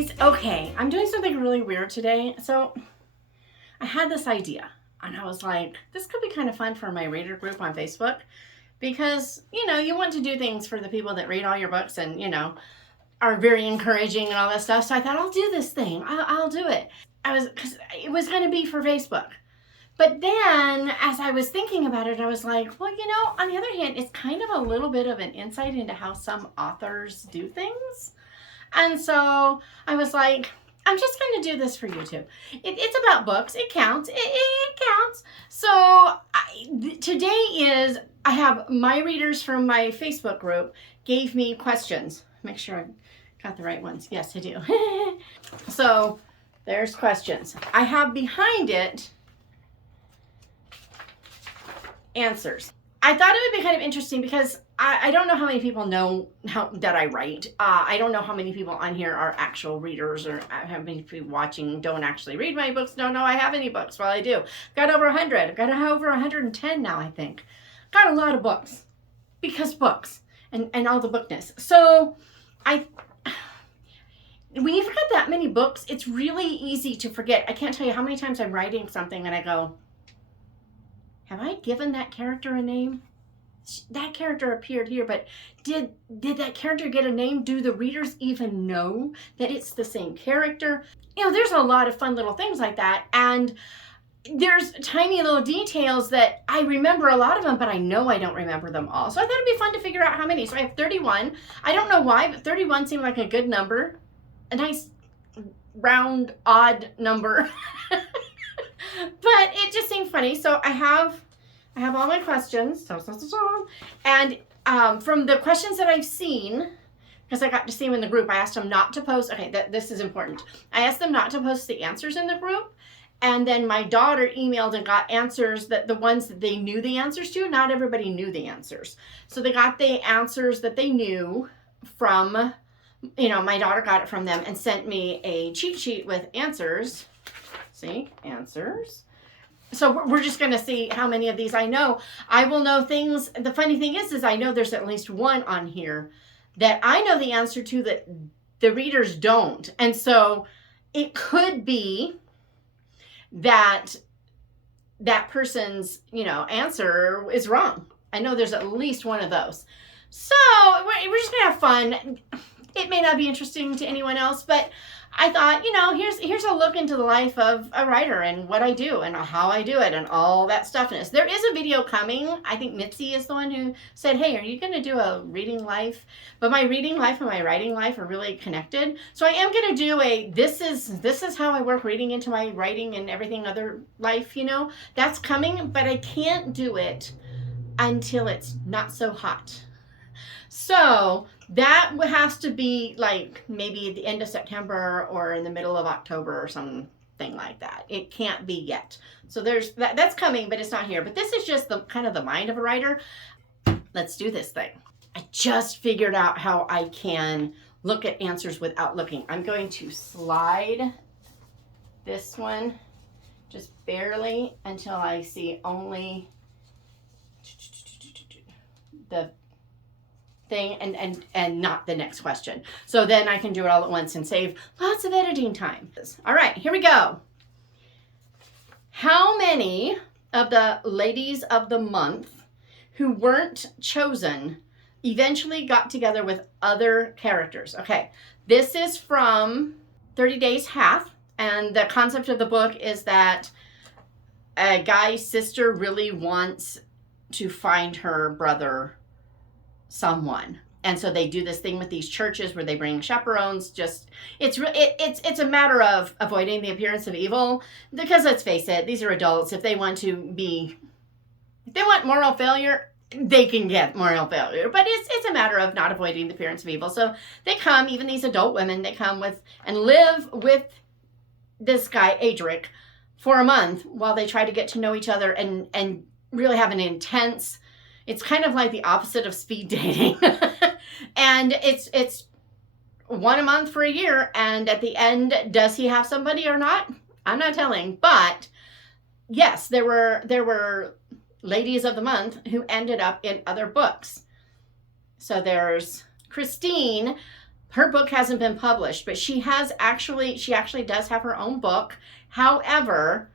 guys. Okay, I'm doing something really weird today. So I had this idea and I was like, this could be kind of fun for my reader group on Facebook because, you want to do things for the people that read all your books and, are very encouraging and all that stuff. So I thought, I'll do this thing. I'll do it. Because it was going to be for Facebook. But then as I was thinking about it, I was like, well, on the other hand, it's kind of a little bit of an insight into how some authors do things. And so I was like, I'm just going to do this for YouTube. It's about books. It counts. It counts. So today I have my readers from my Facebook group gave me questions. Make sure I got the right ones. Yes, I do. So there's questions. I have behind it answers. I thought it would be kind of interesting because I don't know how many people know that I write. I don't know how many people on here are actual readers or how many people watching don't actually read my books, don't know I have any books. Well, I do. Got over 100. I've got over 110 now, I think. Got a lot of books because books and all the bookness. So when you've got that many books, it's really easy to forget. I can't tell you how many times I'm writing something and I go, have I given that character a name? That character appeared here, but did that character get a name? Do the readers even know that it's the same character? There's a lot of fun little things like that. And there's tiny little details that I remember a lot of them, but I know I don't remember them all. So I thought it'd be fun to figure out how many. So I have 31. I don't know why, but 31 seemed like a good number. A nice round, odd number. But it just seemed funny. So I have all my questions. And from the questions that I've seen, because I got to see them in the group, I asked them not to post. Okay, this is important. I asked them not to post the answers in the group. And then my daughter emailed and got answers, that the ones that they knew the answers to. Not everybody knew the answers. So they got the answers that they knew from, my daughter got it from them and sent me a cheat sheet with answers. See, answers. So we're just going to see how many of these I know. I will know things. The funny thing is I know there's at least one on here that I know the answer to that the readers don't. And so it could be that person's, answer is wrong. I know there's at least one of those. So we're just going to have fun. It may not be interesting to anyone else, but I thought, here's a look into the life of a writer and what I do and how I do it and all that stuffness. There is a video coming. I think Mitzi is the one who said, hey, are you going to do a reading life? But my reading life and my writing life are really connected. So I am going to do this is how I work reading into my writing and everything other life, That's coming, but I can't do it until it's not so hot. So that has to be like maybe at the end of September or in the middle of October or something like that. It can't be yet. So there's that's coming, but it's not here. But this is just the kind of the mind of a writer. Let's do this thing. I just figured out how I can look at answers without looking. I'm going to slide this one just barely until I see only the thing and not the next question. So then I can do it all at once and save lots of editing time. All right, here we go. How many of the ladies of the month who weren't chosen eventually got together with other characters? Okay, this is from 30 Days Half, and the concept of the book is that a guy's sister really wants to find her brother someone, and so they do this thing with these churches where they bring chaperones. It's a matter of avoiding the appearance of evil, because let's face it, these are adults. If they want moral failure, they can get moral failure, but it's a matter of not avoiding the appearance of evil. So they come, even these adult women, they come with and live with this guy Adric for a month while they try to get to know each other and really have an intense. It's kind of like the opposite of speed dating. And it's one a month for a year. And at the end, does he have somebody or not? I'm not telling. But yes, there were ladies of the month who ended up in other books. So there's Christine, Her book hasn't been published, but she actually does have her own book. However,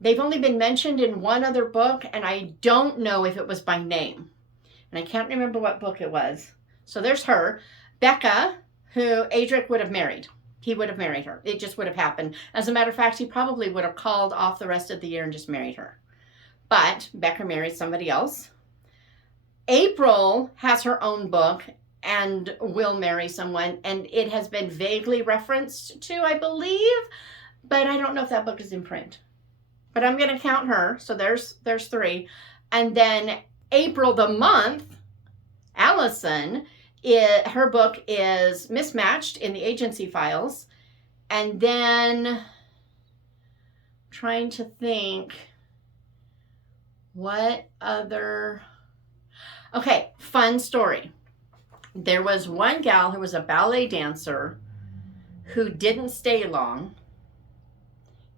they've only been mentioned in one other book, and I don't know if it was by name. And I can't remember what book it was. So there's her. Becca, who Adric would have married. He would have married her. It just would have happened. As a matter of fact, he probably would have called off the rest of the year and just married her. But Becca married somebody else. April has her own book and will marry someone, and it has been vaguely referenced to, I believe, but I don't know if that book is in print. But I'm going to count her, so there's 3. And then April the month, Allison, her book is Mismatched in the Agency Files. And then trying to think what other... Okay, fun story. There was one gal who was a ballet dancer who didn't stay long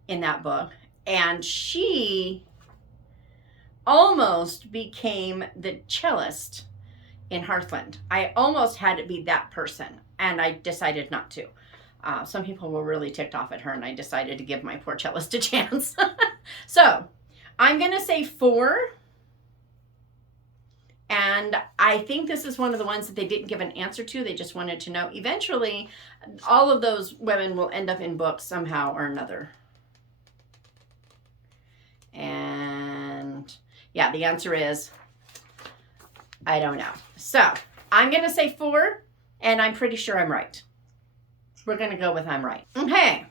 in that book, and she almost became the cellist in Heartland. I almost had it be that person, and I decided not to. Some people were really ticked off at her, and I decided to give my poor cellist a chance. So I'm going to say 4. And I think this is one of the ones that they didn't give an answer to. They just wanted to know. Eventually, all of those women will end up in books somehow or another. And yeah, the answer is, I don't know. So I'm going to say 4, and I'm pretty sure I'm right. We're going to go with I'm right. Okay.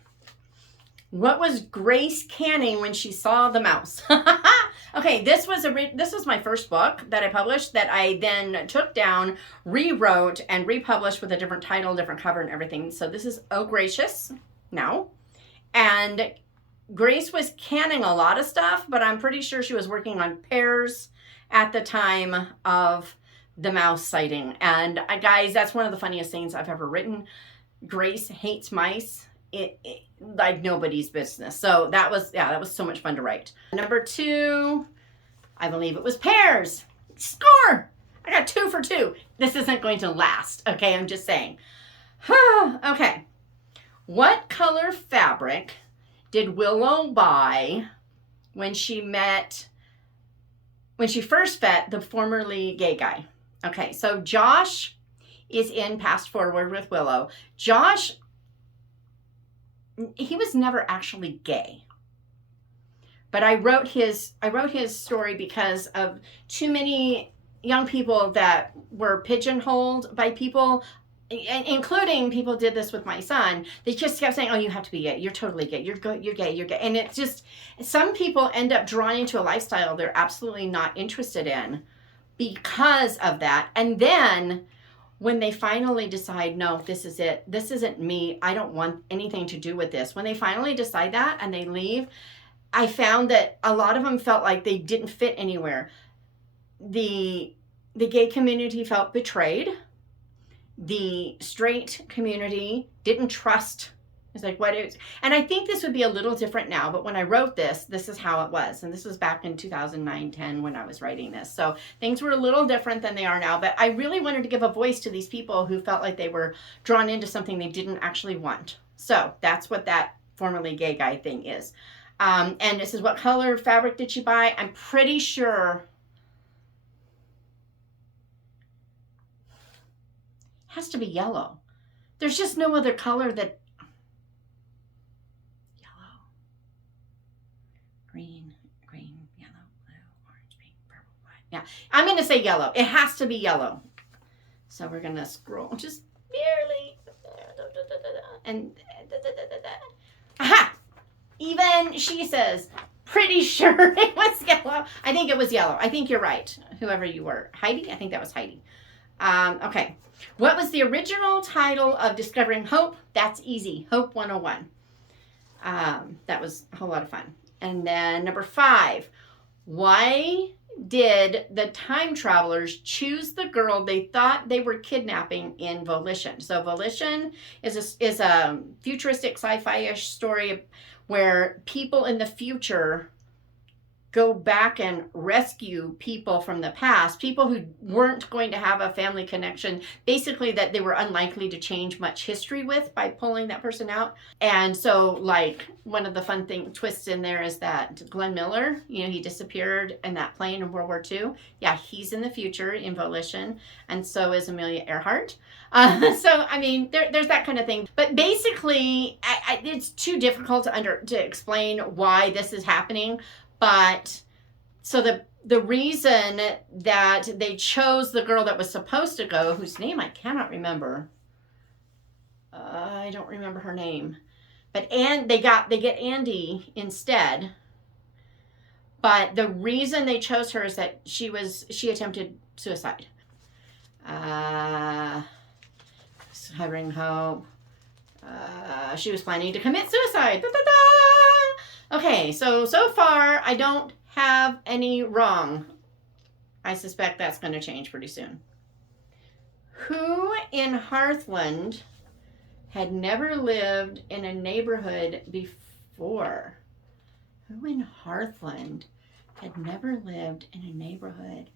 What was Grace canning when she saw the mouse? Okay, this was my first book that I published that I then took down, rewrote, and republished with a different title, different cover, and everything. So this is Oh Gracious now. And Grace was canning a lot of stuff, but I'm pretty sure she was working on pears at the time of the mouse sighting. And guys, that's one of the funniest things I've ever written. Grace hates mice. It like nobody's business. So that was so much fun to write. Number 2, I believe it was pears. Score! I got 2 for 2. This isn't going to last. Okay, I'm just saying. Okay. What color fabric did Willow buy when she first met the formerly gay guy? Okay, so Josh is in Past Forward with Willow. Josh, he was never actually gay, but I wrote his story because of too many young people that were pigeonholed by people, including people did this with my son. They just kept saying, "Oh, you have to be gay. You're totally gay. You're gay. You're gay." And it's just, some people end up drawn into a lifestyle they're absolutely not interested in because of that. And then when they finally decide, no, this is it, this isn't me, I don't want anything to do with this. When they finally decide that and they leave, I found that a lot of them felt like they didn't fit anywhere. The gay community felt betrayed. The straight community didn't trust. It's like, what is, and I think this would be a little different now, but when I wrote this is how it was. And this was back in 2009-10 when I was writing this. So things were a little different than they are now, but I really wanted to give a voice to these people who felt like they were drawn into something they didn't actually want. So that's what that formerly gay guy thing is. And this is what color fabric did she buy? I'm pretty sure it has to be yellow. There's just no other color that, green, yellow, blue, orange, pink, purple, white. Yeah, I'm going to say yellow. It has to be yellow. So we're going to scroll just barely. And aha! Even she says, pretty sure it was yellow. I think it was yellow. I think you're right. Whoever you were. Heidi? I think that was Heidi. Okay. What was the original title of Discovering Hope? That's easy. Hope 101. That was a whole lot of fun. And then number 5, why did the time travelers choose the girl they thought they were kidnapping in Volition? So Volition is a futuristic sci-fi-ish story where people in the future go back and rescue people from the past, people who weren't going to have a family connection, basically that they were unlikely to change much history with by pulling that person out. And so, like, one of the fun twists in there is that Glenn Miller, he disappeared in that plane in World War II. Yeah, he's in the future in Volition, and so is Amelia Earhart. So, I mean, there's that kind of thing. But basically, it's too difficult to explain why this is happening. But so the reason that they chose the girl that was supposed to go, whose name I cannot remember, I don't remember her name, but they get Andy instead. But the reason they chose her is that she attempted suicide. Hovering Hope. She was planning to commit suicide. Da, da, da. Okay, so far I don't have any wrong. I suspect that's going to change pretty soon. Who in Hearthland had never lived in a neighborhood before? Who in Hearthland had never lived in a neighborhood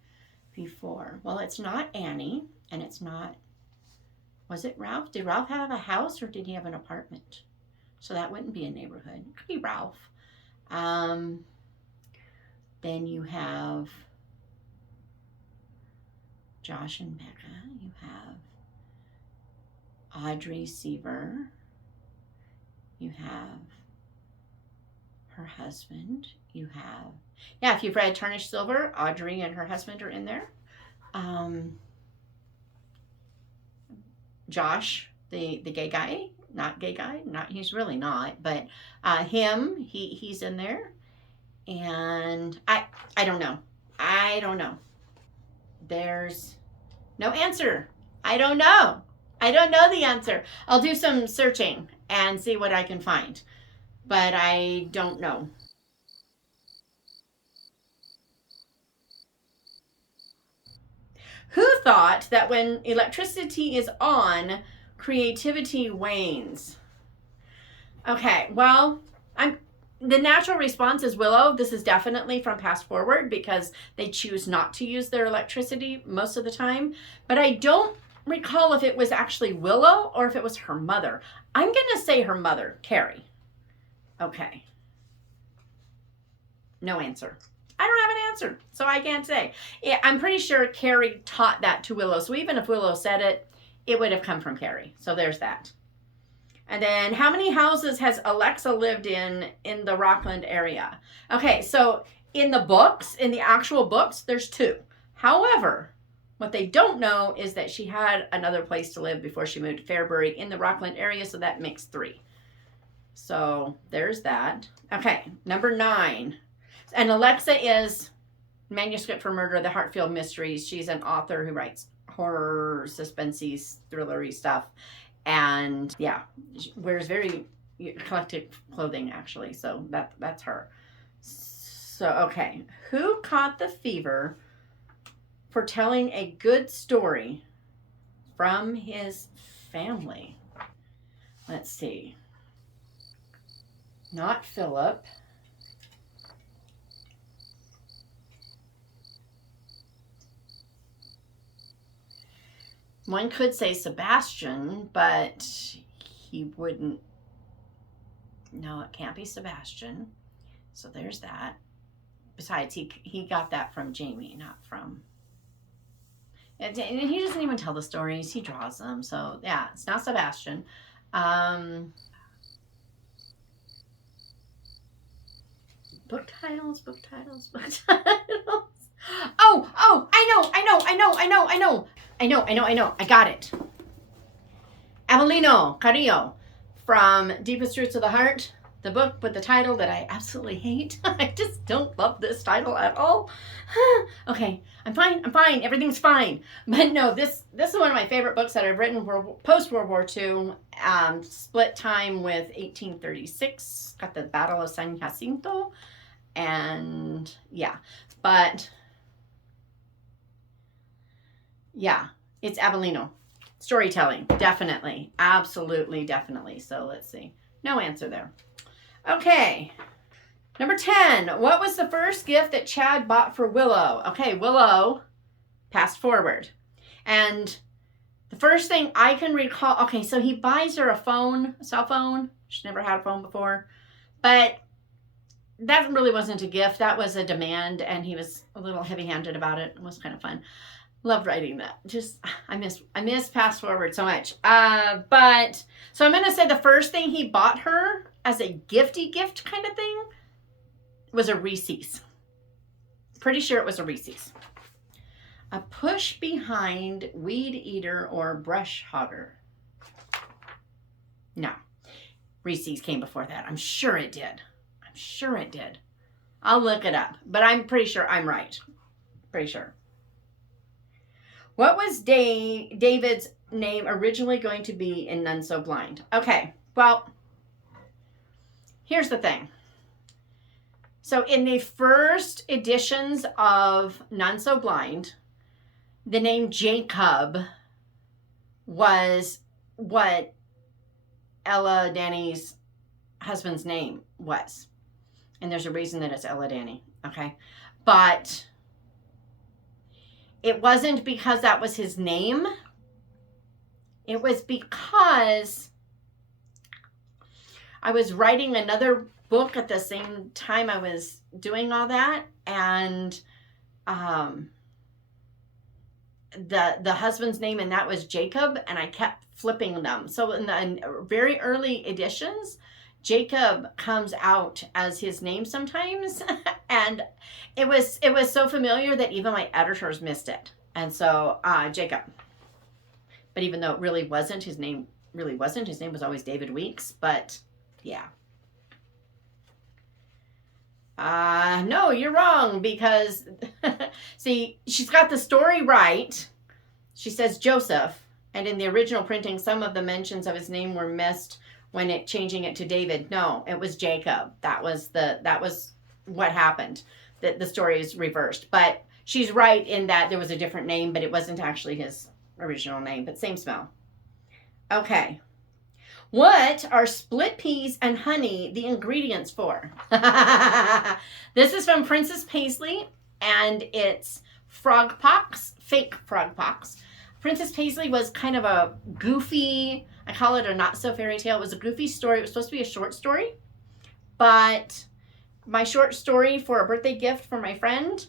before? Well, it's not Annie, and it's not... Was it Ralph? Did Ralph have a house, or did he have an apartment? So that wouldn't be a neighborhood. It could be Ralph. Then you have Josh and Becca. You have Audrey Seaver. You have her husband. You have, if you've read Tarnished Silver, Audrey and her husband are in there. Josh, the gay guy, not gay guy, he's really not, but he's in there. And I don't know. There's no answer. I don't know the answer. I'll do some searching and see what I can find, but I don't know. Who thought that when electricity is on, creativity wanes? Okay, well, the natural response is Willow. This is definitely from Fast Forward because they choose not to use their electricity most of the time. But I don't recall if it was actually Willow or if it was her mother. I'm going to say her mother, Carrie. Okay. No answer. I don't have an answer, so I can't say. I'm pretty sure Carrie taught that to Willow. So even if Willow said it, it would have come from Carrie. So there's that. And then how many houses has Alexa lived in the Rockland area? Okay, so in the actual books, there's 2. However, what they don't know is that she had another place to live before she moved to Fairbury in the Rockland area, so that makes 3. So there's that. Okay, number 9. And Alexa is Manuscript for Murder, the Hartfield Mysteries. She's an author who writes horror, suspensey, thrillery stuff. And she wears very eclectic clothing, actually. So that's her. So, okay. Who caught the fever for telling a good story from his family? Let's see. Not Philip. One could say Sebastian, but he wouldn't. No, it can't be Sebastian. So there's that. Besides, he got that from Jamie, not from... And he doesn't even tell the stories. He draws them. So, yeah, it's not Sebastian. Book titles. Oh, I know. I got it. Avellino Carrillo from Deepest Roots of the Heart, the book with the title that I absolutely hate. I just don't love this title at all. Okay, I'm fine. Everything's fine. But no, this is one of my favorite books that I've written post World War II. Split time with 1836. Got the Battle of San Jacinto. And but it's Avellino. Storytelling, definitely. Absolutely, definitely. So let's see. No answer there. Okay. Number 10. What was the first gift that Chad bought for Willow? Okay, Willow passed forward. And the first thing I can recall, okay, so he buys her a cell phone. She's never had a phone before. But that really wasn't a gift. That was a demand, and he was a little heavy-handed about it. It was kind of fun. Loved writing that. Just, I miss Pass Forward so much. But, so I'm going to say the first thing he bought her as a gifty gift kind of thing was a Reese's. Pretty sure it was a Reese's. A push behind weed eater or brush hogger. No. Reese's came before that. I'm sure it did. I'm sure it did. I'll look it up. But I'm pretty sure I'm right. Pretty sure. What was David's name originally going to be in None So Blind? Okay. Well, here's the thing. So in the first editions of None So Blind, the name Jacob was what Ella Danny's husband's name was. And there's a reason that it's Ella Danny, okay? But it wasn't because that was his name. It was because I was writing another book at the same time I was doing all that, and the husband's name, and that was Jacob, and I kept flipping them. So in the very early editions, Jacob comes out as his name sometimes, and it was so familiar that even my editors missed it. And so Jacob. But even though it really wasn't his name, his name was always David Weeks. But yeah. No, you're wrong, because see, she's got the story right. She says Joseph, and in the original printing, some of the mentions of his name were missed when changing it to David. No, it was Jacob. That was what happened. The story is reversed. But she's right in that there was a different name, but it wasn't actually his original name, but same smell. Okay. What are split peas and honey the ingredients for? This is from Princess Paisley, and it's frog pox, fake frog pox. Princess Paisley was kind of a goofy, I call it a not so fairy tale. It was a goofy story. It was supposed to be a short story, but my short story for a birthday gift for my friend,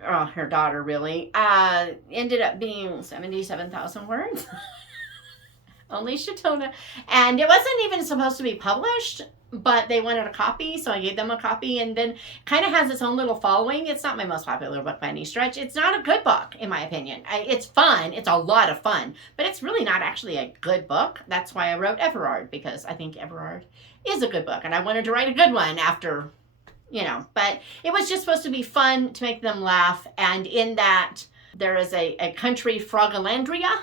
her daughter really, ended up being 77,000 words. Only Shatona. And it wasn't even supposed to be published, but they wanted a copy, so I gave them a copy, and then kind of has its own little following. It's not my most popular book by any stretch. It's not a good book, in my opinion. It's fun. It's a lot of fun, but it's really not actually a good book. That's why I wrote Everard, because I think Everard is a good book, and I wanted to write a good one after, but it was just supposed to be fun to make them laugh, and in that, there is a country, Frogalandria,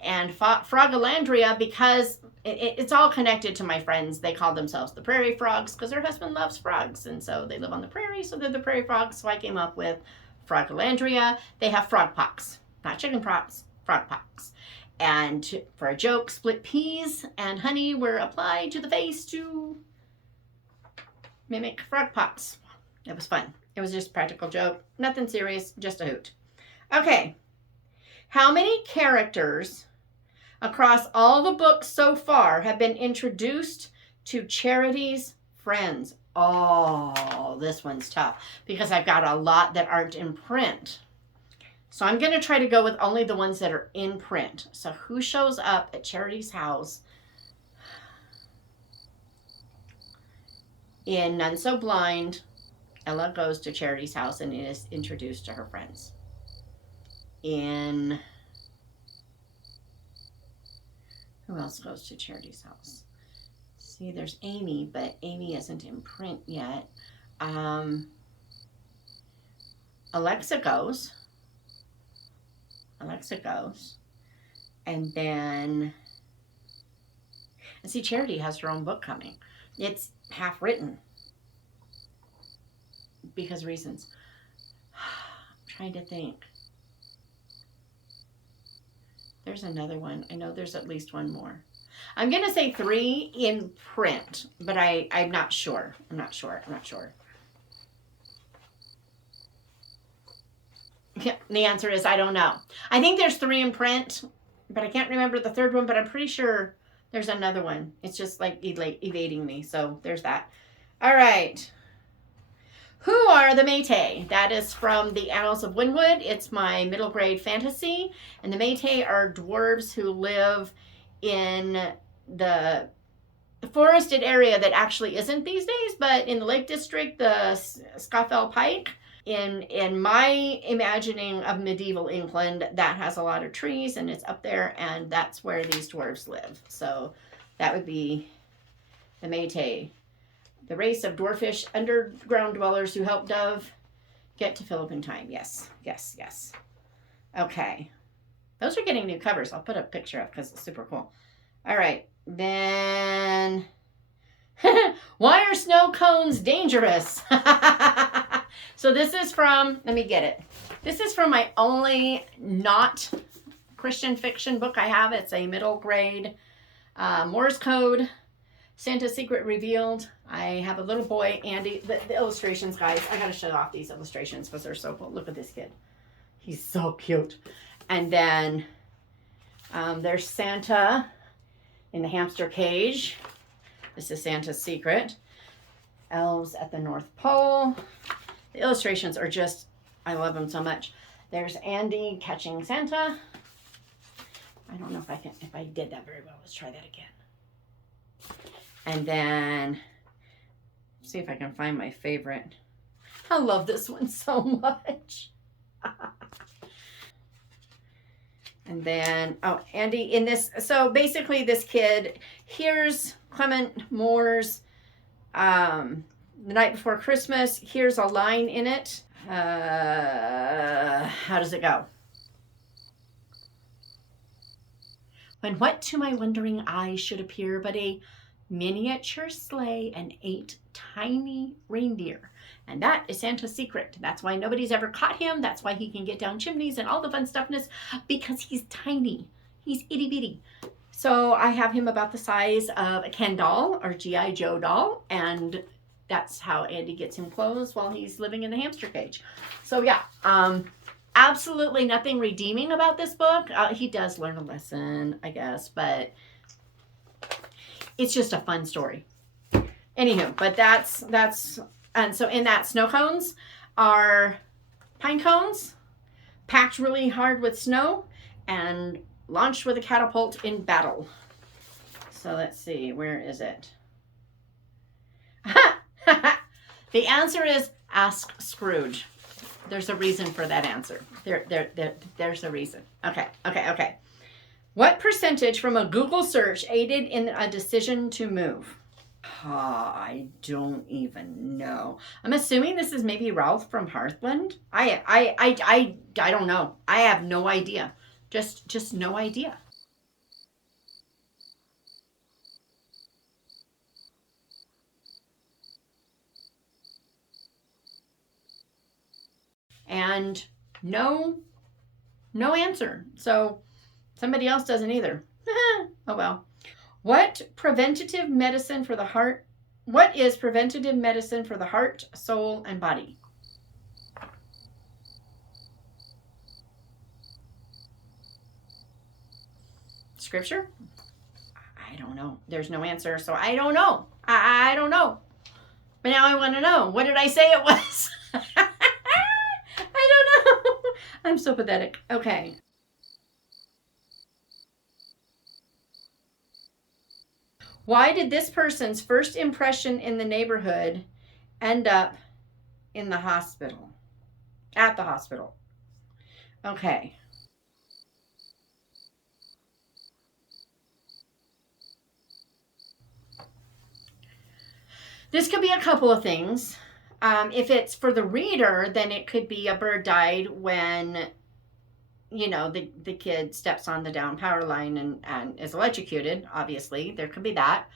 and Frogalandria, because it's all connected to my friends. They call themselves the prairie frogs because their husband loves frogs, and so they live on the prairie, so they're the prairie frogs. So I came up with Frogalandria. They have frog pox, not chicken pox, frog pox. And for a joke, split peas and honey were applied to the face to mimic frog pox. It was fun. It was just a practical joke. Nothing serious, just a hoot. Okay. How many characters across all the books so far have been introduced to Charity's friends? Oh, this one's tough because I've got a lot that aren't in print. So I'm going to try to go with only the ones that are in print. So who shows up at Charity's house in None So Blind? Ella goes to Charity's house and is introduced to her friends. In who else goes to Charity's house? See, there's Amy, but Amy isn't in print yet. Alexa goes. And then, and see, Charity has her own book coming. It's half written because reasons. I'm trying to think. There's another one. I know there's at least one more. I'm going to say 3 in print, but I'm not sure. I'm not sure. The answer is I don't know. I think there's 3 in print, but I can't remember the third one, but I'm pretty sure there's another one. It's just like evading me. So there's that. All right. Who are the Métis? That is from the Annals of Wynwood. It's my middle grade fantasy. And the Métis are dwarves who live in the forested area that actually isn't these days, but in the Lake District, the Scafell Pike. In my imagining of medieval England, that has a lot of trees and it's up there, and that's where these dwarves live. So that would be the Métis, the race of dwarfish underground dwellers who help Dove get to Philip in time. Yes. Okay. Those are getting new covers. I'll put a picture up because it's super cool. All right. Then, why are snow cones dangerous? So this is from, let me get it. This is from my only not Christian fiction book I have. It's a middle grade Morse code, Santa's Secret Revealed. I have a little boy, Andy. The illustrations, guys, I gotta show off these illustrations because they're so cool. Look at this kid. He's so cute. And then there's Santa in the hamster cage. This is Santa's Secret. Elves at the North Pole. The illustrations are just, I love them so much. There's Andy catching Santa. I don't know if I did that very well. Let's try that again. And then, see if I can find my favorite. I love this one so much. And then, oh, Andy in this. So basically this kid hears Clement Moore's The Night Before Christmas. Here's a line in it. How does it go? When what to my wondering eyes should appear but a miniature sleigh and 8 tiny reindeer. And that is Santa's secret. That's why nobody's ever caught him. That's why he can get down chimneys and all the fun stuffness, because he's tiny. He's itty bitty. So I have him about the size of a Ken doll or G.I. Joe doll. And that's how Andy gets him clothes while he's living in the hamster cage. So yeah, absolutely nothing redeeming about this book. He does learn a lesson, I guess, but it's just a fun story. Anywho, but that's, and so in that, snow cones are pine cones packed really hard with snow and launched with a catapult in battle. So let's see, where is it? The answer is ask Scrooge. There's a reason for that answer. There's a reason. Okay. What percentage from a Google search aided in a decision to move? I don't even know. I'm assuming this is maybe Ralph from Hearthland. I don't know. I have no idea. Just no idea. And no answer. So somebody else doesn't either. Oh well. What is preventative medicine for the heart, soul, and body? Scripture? I don't know. There's no answer, so I don't know. I don't know. But now I want to know. What did I say it was? I don't know. I'm so pathetic. Okay. Why did this person's first impression in the neighborhood end up in the hospital? At the hospital. Okay. This could be a couple of things. If it's for the reader, then it could be a bird died when, the kid steps on the down power line and is electrocuted. Obviously, there could be that.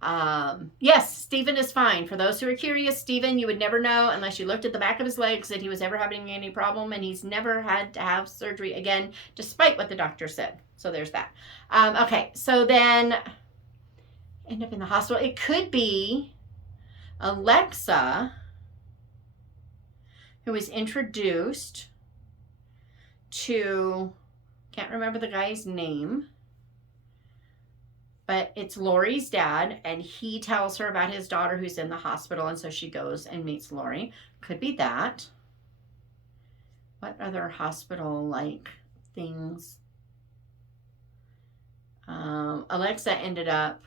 Yes, Stephen is fine. For those who are curious, Stephen, you would never know unless you looked at the back of his legs that he was ever having any problem, and he's never had to have surgery again, despite what the doctor said. So there's that. Okay, so then end up in the hospital. It could be Alexa, who was introduced to, can't remember the guy's name, but it's Lori's dad, and he tells her about his daughter who's in the hospital, and so she goes and meets Lori. Could be that. What other hospital-like things? Alexa ended up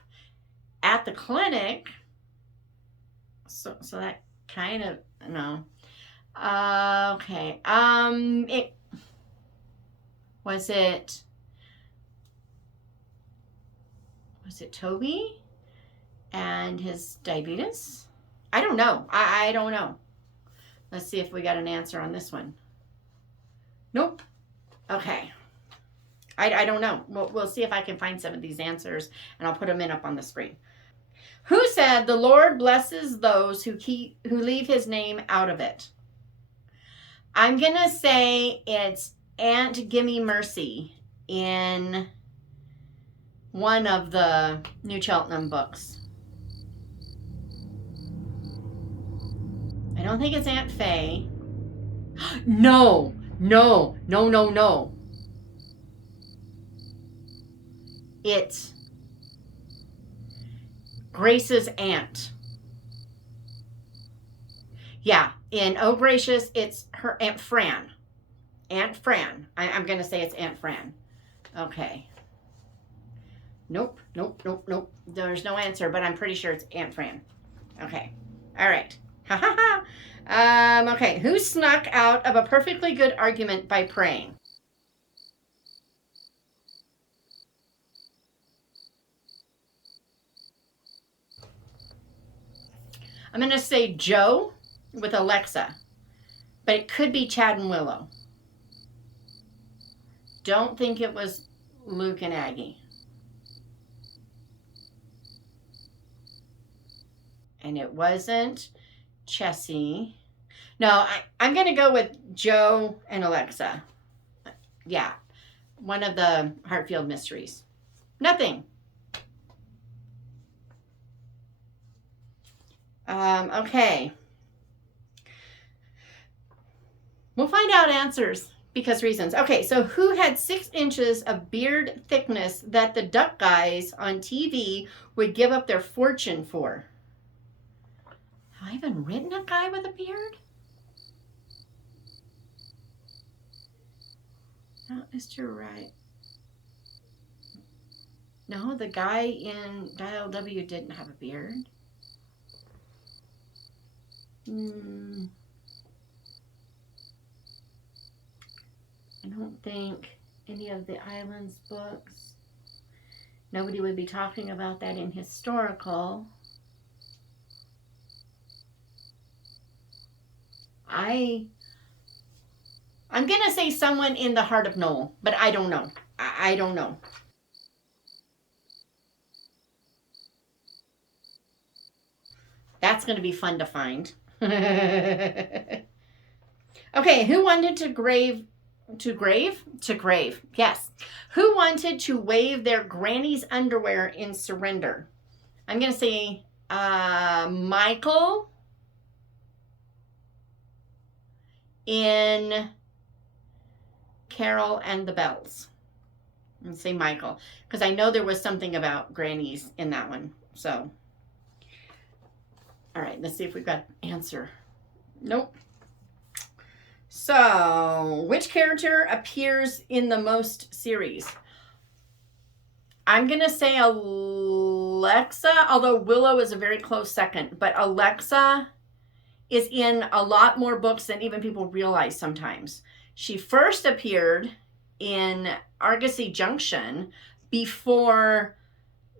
at the clinic, so that kind of, no. Okay. Was it Toby and his diabetes? I don't know. I don't know. Let's see if we got an answer on this one. Nope. Okay. I don't know. We'll see if I can find some of these answers, and I'll put them up on the screen. Who said the Lord blesses those who leave his name out of it? I'm going to say it's Aunt Gimme Mercy in one of the New Cheltenham books. I don't think it's Aunt Faye. No. It's Grace's aunt. Yeah, in Oh Gracious, it's her Aunt Fran. Aunt Fran. I'm going to say it's Aunt Fran. Okay. Nope. There's no answer, but I'm pretty sure it's Aunt Fran. Okay. All right. Ha ha ha. Okay. Who snuck out of a perfectly good argument by praying? I'm going to say Joe with Alexa, but it could be Chad and Willow. Don't think it was Luke and Aggie. And it wasn't Chessie. No, I'm going to go with Joe and Alexa. Yeah, one of the Hartfield mysteries. Nothing. Okay. We'll find out answers because reasons. Okay, so who had 6 inches of beard thickness that the duck guys on TV would give up their fortune for? Have I even written a guy with a beard? No, Mr. Right. No, the guy in Dial W didn't have a beard. I don't think any of the Islands books. Nobody would be talking about that in historical. I'm going to say someone in the Heart of Noel, but I don't know. I don't know. That's going to be fun to find. Okay, who wanted to grave? Yes. Who wanted to wave their granny's underwear in surrender? I'm going to say Michael in Carol and the Bells. I'm going to say Michael because I know there was something about grannies in that one. So, all right, let's see if we've got an answer. Nope. So, which character appears in the most series? I'm going to say Alexa, although Willow is a very close second. But Alexa is in a lot more books than even people realize sometimes. She first appeared in Argosy Junction before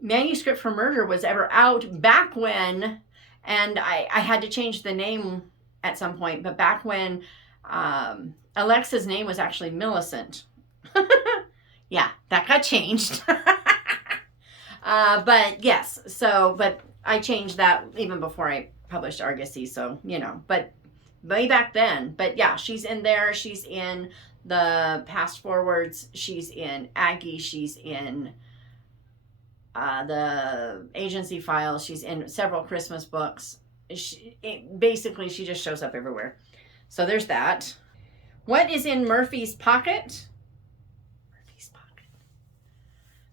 Manuscript for Murder was ever out, back when, and I had to change the name at some point, but back when Alexa's name was actually Millicent. Yeah, that got changed. But yes, so, but I changed that even before I published Argosy, so, but way back then. But yeah, she's in there. She's in the Past Forwards. She's in Aggie. She's in the Agency Files. She's in several Christmas books. Basically, she just shows up everywhere. So there's that. What is in Murphy's pocket? Murphy's pocket.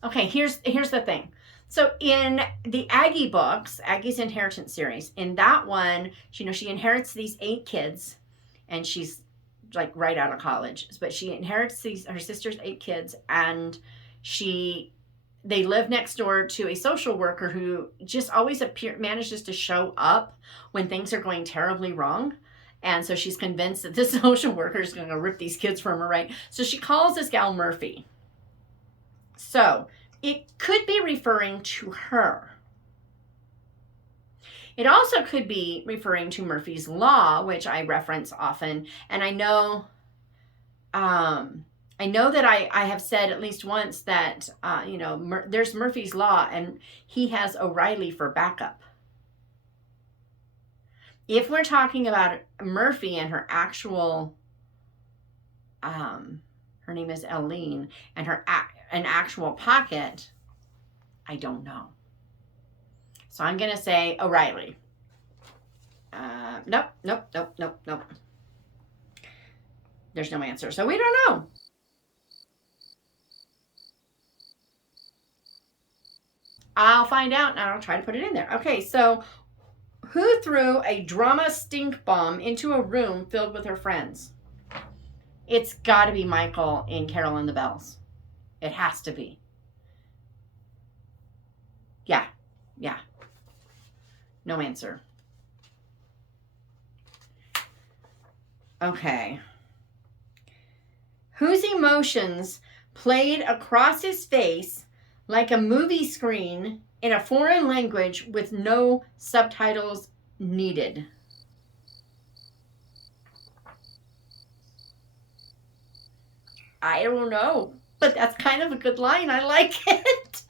Okay, here's the thing. So in the Aggie books, Aggie's Inheritance series, in that one, she inherits these 8 kids, and she's like right out of college. But she inherits her sister's 8 kids, and they live next door to a social worker who just always manages to show up when things are going terribly wrong. And so she's convinced that this social worker is going to rip these kids from her, right? So she calls this gal Murphy. So it could be referring to her. It also could be referring to Murphy's Law, which I reference often. And I know that I have said at least once that, there's Murphy's Law, and he has O'Reilly for backup. If we're talking about Murphy and her actual, her name is Eileen, and an actual pocket, I don't know. So I'm going to say O'Reilly. Nope. There's no answer, so we don't know. I'll find out, and I'll try to put it in there. Okay, so who threw a drama stink bomb into a room filled with her friends? It's got to be Michael in Carol and the Bells. It has to be. Yeah. No answer. Okay. Whose emotions played across his face like a movie screen in a foreign language with no subtitles needed? I don't know, but that's kind of a good line. I like it.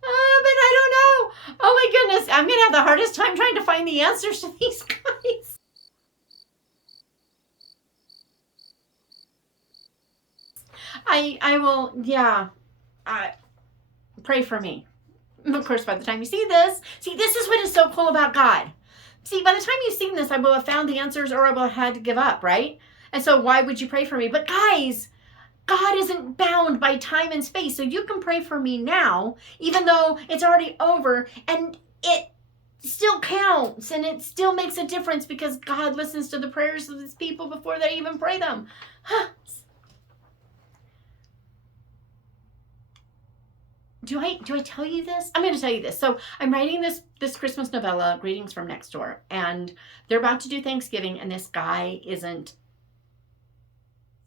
But I don't know. Oh my goodness, I'm going to have the hardest time trying to find the answers to these guys. I will, yeah. Pray for me. Of course, by the time you see this is what is so cool about God. See, by the time you've seen this, I will have found the answers, or I will have had to give up, right? And so why would you pray for me? But guys, God isn't bound by time and space. So you can pray for me now, even though it's already over, and it still counts, and it still makes a difference, because God listens to the prayers of his people before they even pray them. Do I tell you this? I'm going to tell you this. So I'm writing this Christmas novella, Greetings from Next Door, and they're about to do Thanksgiving, and this guy isn't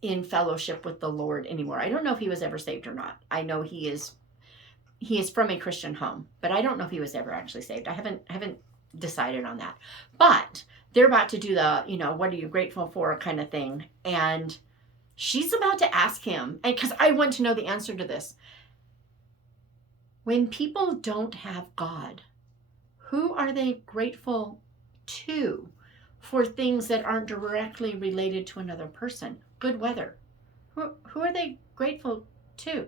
in fellowship with the Lord anymore. I don't know if he was ever saved or not. I know he is from a Christian home, but I don't know if he was ever actually saved. I haven't decided on that. But they're about to do the, what are you grateful for kind of thing, and she's about to ask him, and because I want to know the answer to this. When people don't have God, who are they grateful to for things that aren't directly related to another person? Good weather. Who are they grateful to?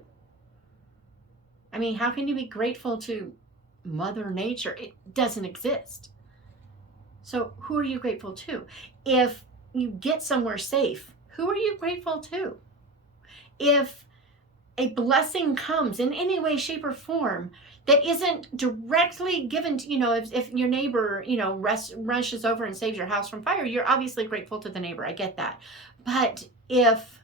I mean, how can you be grateful to Mother Nature? It doesn't exist. So who are you grateful to? If you get somewhere safe, who are you grateful to? If a blessing comes in any way, shape, or form that isn't directly given to, if your neighbor, rushes over and saves your house from fire, you're obviously grateful to the neighbor. I get that. But if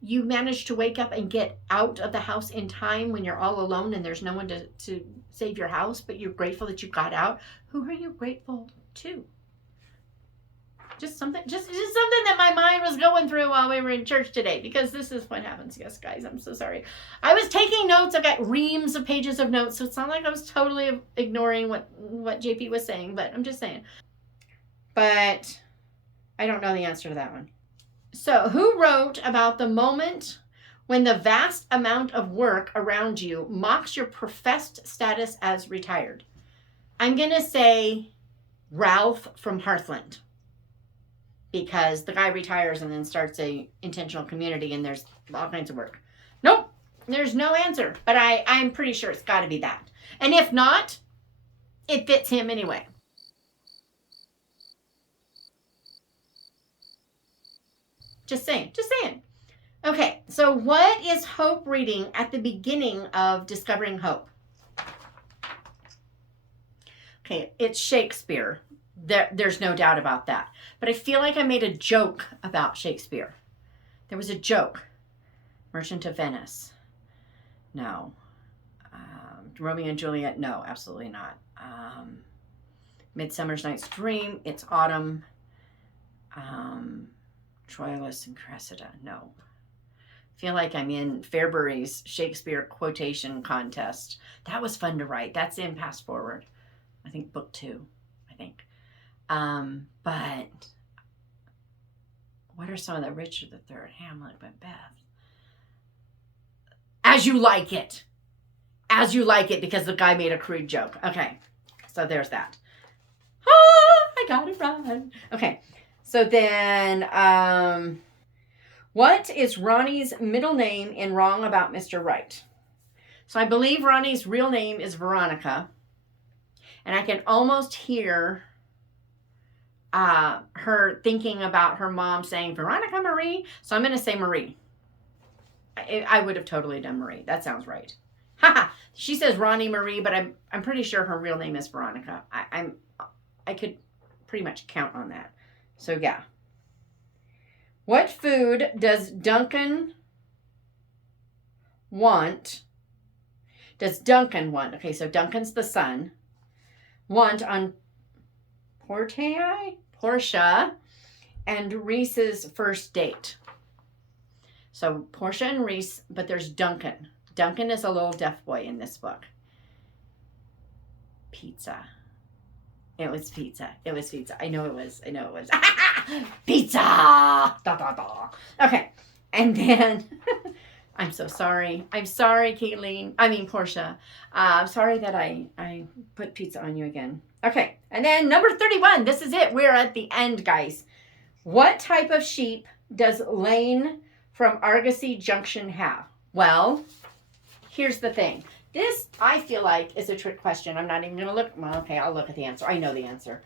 you manage to wake up and get out of the house in time when you're all alone and there's no one to save your house, but you're grateful that you got out, who are you grateful to? Just something that my mind was going through while we were in church today, because this is what happens. Yes, guys, I'm so sorry. I was taking notes. I've got reams of pages of notes, so it's not like I was totally ignoring what JP was saying, but I'm just saying. But I don't know the answer to that one. So who wrote about the moment when the vast amount of work around you mocks your professed status as retired. I'm going to say Ralph from Hearthland, because the guy retires and then starts a intentional community and there's all kinds of work. Nope, there's no answer, but I'm pretty sure it's got to be that. And if not, it fits him anyway. Just saying. Okay, so what is Hope reading at the beginning of Discovering Hope? Okay, it's Shakespeare. There's no doubt about that. But I feel like I made a joke about Shakespeare. There was a joke. Merchant of Venice. No. Romeo and Juliet. No, absolutely not. Midsummer's Night's Dream. It's autumn. Troilus and Cressida. No. I feel like I'm in Fairbury's Shakespeare quotation contest. That was fun to write. That's in Past Forward. I think book 2. I think. But what are some of the Richard III, Hamlet, Macbeth? As You Like It. As You Like It, because the guy made a crude joke. Okay, so there's that. I got it right. Okay, so then, what is Ronnie's middle name in Wrong About Mr. Right? So I believe Ronnie's real name is Veronica. And I can almost hear her thinking about her mom saying, Veronica Marie. So I'm going to say Marie. I would have totally done Marie. That sounds right. She says Ronnie Marie, but I'm pretty sure her real name is Veronica. I could pretty much count on that. So yeah. What food does Duncan want? Okay, so Duncan's the son. Want on Portia and Reese's first date. So Portia and Reese, but there's Duncan. Duncan is a little deaf boy in this book. Pizza. It was pizza. I know it was. Pizza! Da, da, da. Okay. And then, I'm so sorry. I'm sorry, Portia. I'm sorry that I put pizza on you again. Okay. And then number 31. This is it. We're at the end, guys. What type of sheep does Lane from Argosy Junction have? Well, here's the thing. This, I feel like, is a trick question. I'm not even going to look. Well, okay, I'll look at the answer. I know the answer.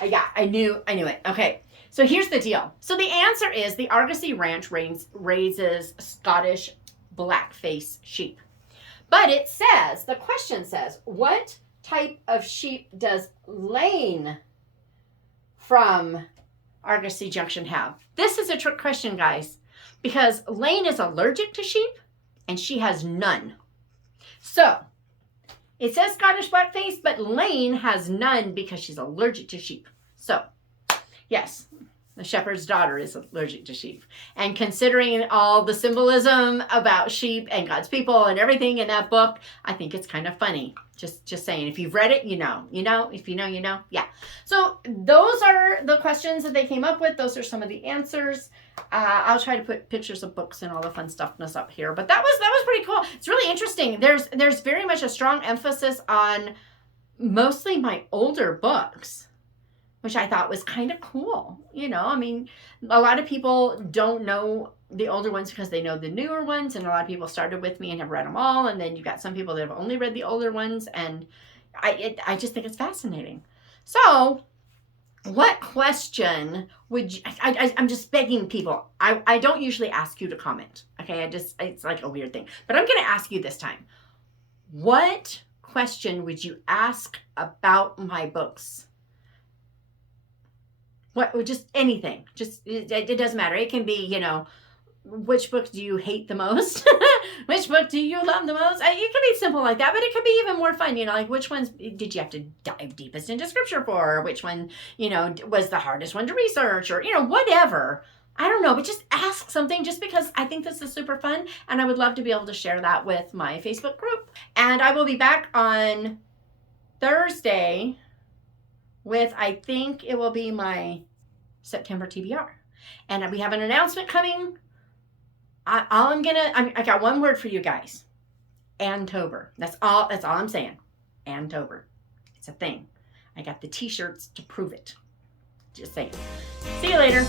I knew it. Okay, so here's the deal. So the answer is the Argosy Ranch raises Scottish blackface sheep. But it says, the question says, what type of sheep does Lane from Argosy Junction have? This is a trick question, guys, because Lane is allergic to sheep and she has none. So, it says Scottish blackface, but Lane has none because she's allergic to sheep. So, yes, the shepherd's daughter is allergic to sheep. And considering all the symbolism about sheep and God's people and everything in that book, I think it's kind of funny. Just saying. If you've read it, you know. If you know, you know. Yeah. So, those are the questions that they came up with. Those are some of the answers. I'll try to put pictures of books and all the fun stuffness up here. But that was pretty cool. It's really interesting. There's very much a strong emphasis on mostly my older books, which I thought was kind of cool. A lot of people don't know the older ones because they know the newer ones, and a lot of people started with me and have read them all, and then you've got some people that have only read the older ones, and I just think it's fascinating. So, what question would you, I'm just begging people. I don't usually ask you to comment. Okay, it's like a weird thing. But I'm going to ask you this time. What question would you ask about my books? Just anything. It doesn't matter. It can be, which book do you hate the most? Which book do you love the most? It can be simple like that, but it could be even more fun, like which ones did you have to dive deepest into scripture for? Or which one, was the hardest one to research, or, whatever. I don't know, but just ask something, just because I think this is super fun, and I would love to be able to share that with my Facebook group. And I will be back on Thursday with, I think it will be my September TBR. And we have an announcement coming I got one word for you guys. Antober. That's all I'm saying. Antober. It's a thing. I got the t-shirts to prove it. Just saying. See you later.